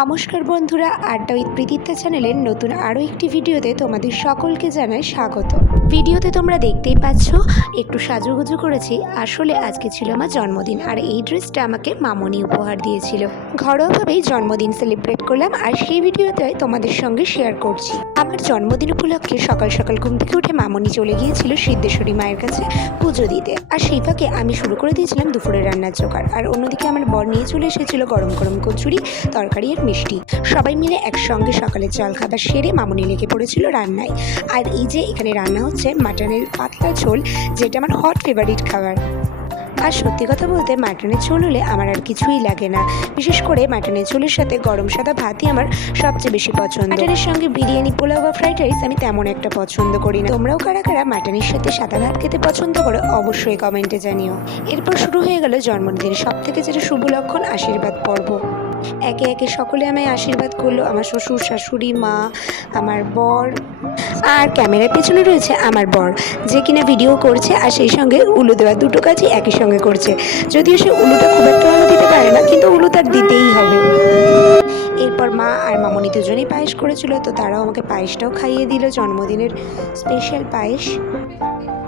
নমস্কার বন্ধুরা, আড্ডা উইথ প্রীতিতা চ্যানেলের নতুন আরও একটি ভিডিওতে তোমাদের সকলকে জানাই স্বাগত। ভিডিওতে তোমরা দেখতেই পাচ্ছ একটু সাজুগুজু করেছি। আসলে আজকে ছিল আমার জন্মদিন, আর এই ড্রেসটা আমাকে মামনি উপহার দিয়েছিল। ঘরোয়াভাবেই জন্মদিন সেলিব্রেট করলাম, আর সেই ভিডিওতে তোমাদের সঙ্গে শেয়ার করছি। আমার জন্মদিন উপলক্ষে সকাল সকাল ঘুম থেকে উঠে মামনি চলে গিয়েছিল সিদ্ধেশ্বরী মায়ের কাছে পুজো দিতে, আর সেই ফাঁকে আমি শুরু করে দিয়েছিলাম দুপুরের রান্নার জোগাড়। আর অন্যদিকে আমার বর নিয়ে চলে এসেছিল গরম গরম কচুরি, তরকারি আর মিষ্টি। সবাই মিলে একসঙ্গে সকালের জলখাবার সেরে মামনি লেগে পড়েছিল রান্নায়। আর এই যে এখানে রান্না হচ্ছে মাটনের পাতলা ঝোল, যেটা আমার হট ফেভারিট খাবার। আর সত্যি কথা বলতে মাটনের ঝোল হলে আমার আর কিছুই লাগে না। বিশেষ করে মাটনের ঝোলের সাথে গরম সাদা ভাতই আমার সবচেয়ে বেশি পছন্দ। মাটনের সঙ্গে বিরিয়ানি, পোলাও বা ফ্রাইড রাইস আমি তেমন একটা পছন্দ করি না। তোমরাও কারা কারা মাটনের সাথে সাদা ভাত খেতে পছন্দ করো অবশ্যই কমেন্টে জানিও। এরপর শুরু হয়ে গেল জন্মদিনের সব থেকে যেটা শুভ লক্ষণ, আশীর্বাদ পর্ব। একে একে সকলে আমায় আশীর্বাদ করলো। আমার শ্বশুর, শাশুড়ি মা, আমার বর, আর ক্যামেরার পেছনে রয়েছে আমার বর, যে কিনা ভিডিও করছে আর সেই সঙ্গে উলু দেওয়া, দুটো কাজই একই সঙ্গে করছে। যদিও সে উলুটা খুব একটা ভালো দিতে পারে না, কিন্তু উলু তার দিতেই হবে। এরপর মা আর মামনি দুজনেই পায়েস করেছিল, তো তারাও আমাকে পায়েসটাও খাইয়ে দিল, জন্মদিনের স্পেশাল পায়েস।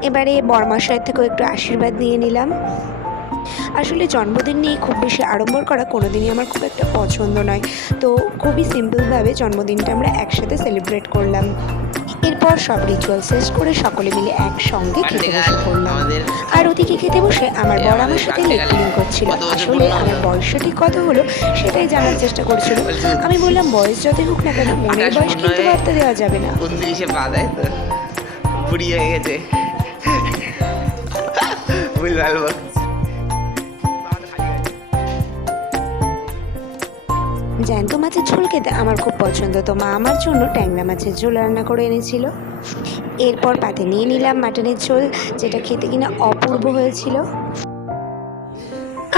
এবারে বরমশাইয়ের থেকেও একটু আশীর্বাদ নিয়ে নিলাম। আসলে জন্মদিন নিয়ে খুব বেশি আড়ম্বর করা কোনোদিনই আমার খুব একটা পছন্দ নয়, তো খুবই সিম্পলভাবে জন্মদিনটা আমরা একসাথে সেলিব্রেট করলাম। এরপর সব রিচুয়াল শেষ করে সকলে মিলে একসঙ্গে খেতে বসে পড়লাম। আর ওদিকে খেতে বসে আমার বর আমার সাথে লেগ ফিলিং করছিল। আসলে আমার বয়সটা ঠিক কত হলো সেটাই জানার চেষ্টা করছিল। আমি বললাম, বয়স যতই হোক না কেন, মনের বয়স কিন্তু বার্তা দেওয়া যাবে না। জ্যান্ত মাছের ঝোল খেতে আমার খুব পছন্দ, তো মা আমার জন্য ট্যাংরা মাছের ঝোল রান্না করে এনেছিল। এরপর পাতে নিয়ে নিলাম মাটনের ঝোল, যেটা খেতে কিনা অপূর্ব হয়েছিল।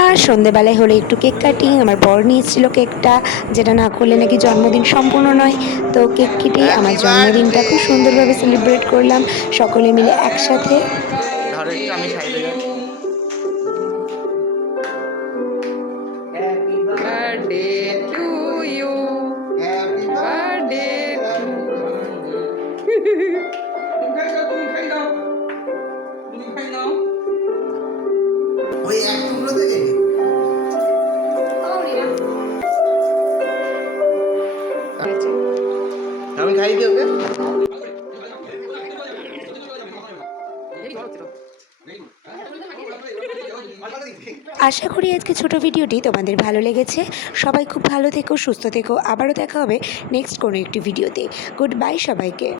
আর সন্ধেবেলায় হলো একটু কেক কাটিং। আমার বর নিয়েছিল কেকটা, যেটা না করলে নাকি জন্মদিন সম্পূর্ণ নয়। তো কেক কেটে আমার জন্মদিনটা খুব সুন্দরভাবে সেলিব্রেট করলাম সকলে মিলে একসাথে। আমি খাই দিই ওকে। আশা করি আজকে ছোট ভিডিওটি তোমাদের ভালো লেগেছে। সবাই খুব ভালো থেকো, সুস্থ থেকো। আবারও দেখা হবে নেক্সট কোনো একটি ভিডিওতে। গুড বাই সবাইকে।